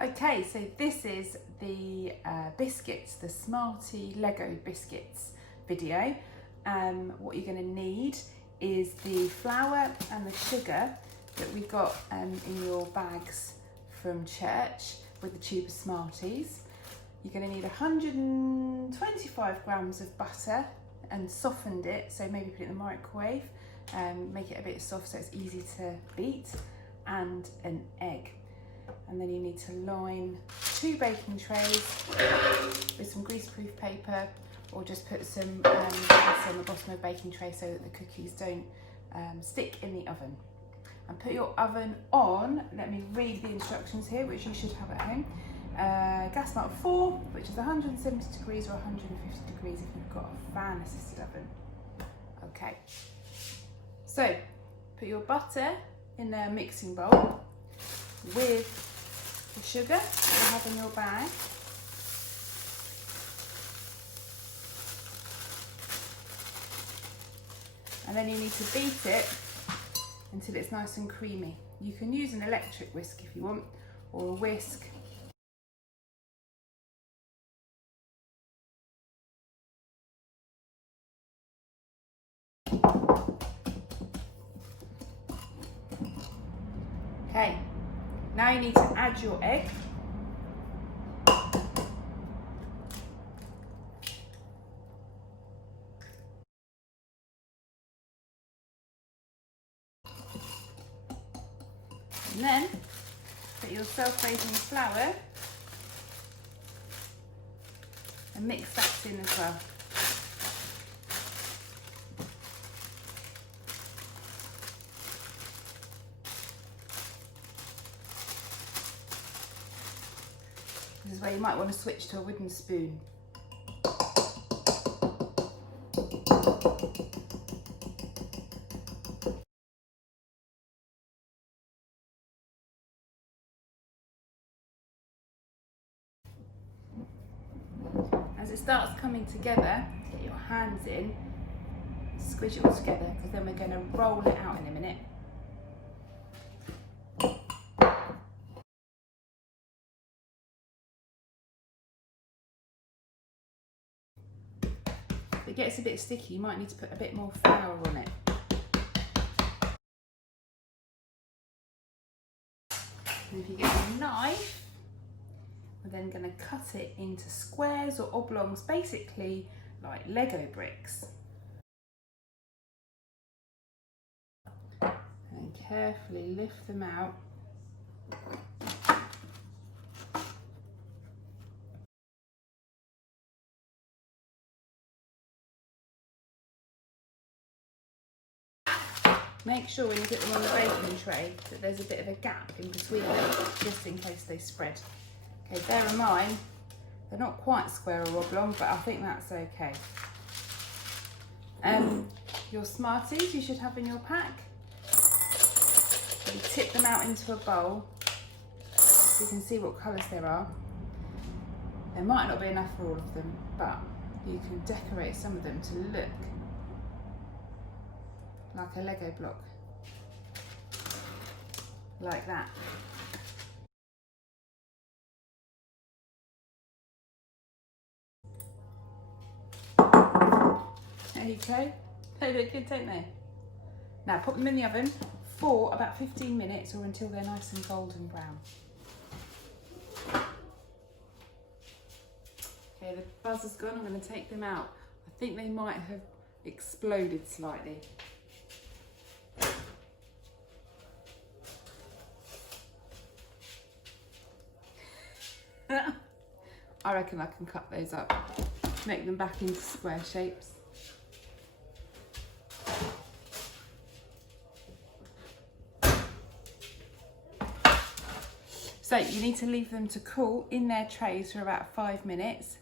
Okay, so this is the biscuits, the Smartie Lego Biscuits video. What you're going to need is the flour and the sugar that we got in your bags from church with the tube of Smarties. You're going to need 125 grams of butter and softened it, so maybe put it in the microwave, make it a bit soft so it's easy to beat, and an egg. And then you need to line 2 baking trays with some greaseproof paper, or just put some glitter on the bottom of the baking tray so that the cookies don't stick in the oven. And put your oven on, let me read the instructions here, which you should have at home. Gas mark 4, which is 170 degrees or 150 degrees if you've got a fan assisted oven. Okay, so put your butter in a mixing bowl with the sugar that you have in your bag. And then you need to beat it until it's nice and creamy. You can use an electric whisk if you want, or a whisk. Okay, now you need to add your egg. And then put your self-raising flour and mix that in as well. This is where you might want to switch to a wooden spoon. As it starts coming together, get your hands in, squish it all together, because then we're going to roll it out in a minute. If it gets a bit sticky, you might need to put a bit more flour on it. And if you get a knife, we're then going to cut it into squares or oblongs, basically like Lego bricks. And carefully lift them out. Make sure when you put them on the baking tray that there's a bit of a gap in between them, just in case they spread. Okay, bear in mind, they're not quite square or oblong, but I think that's okay. Your Smarties you should have in your pack. You tip them out into a bowl so you can see what colours there are. There might not be enough for all of them, but you can decorate some of them to look like a Lego block, like that. There you go. They look good, don't they? Now put them in the oven for about 15 minutes or until they're nice and golden brown. Okay, the buzz has gone. I'm going to take them out. I think they might have exploded slightly. I reckon I can cut those up, make them back into square shapes. So you need to leave them to cool in their trays for about 5 minutes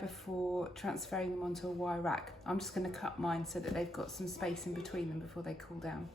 before transferring them onto a wire rack. I'm just going to cut mine so that they've got some space in between them before they cool down.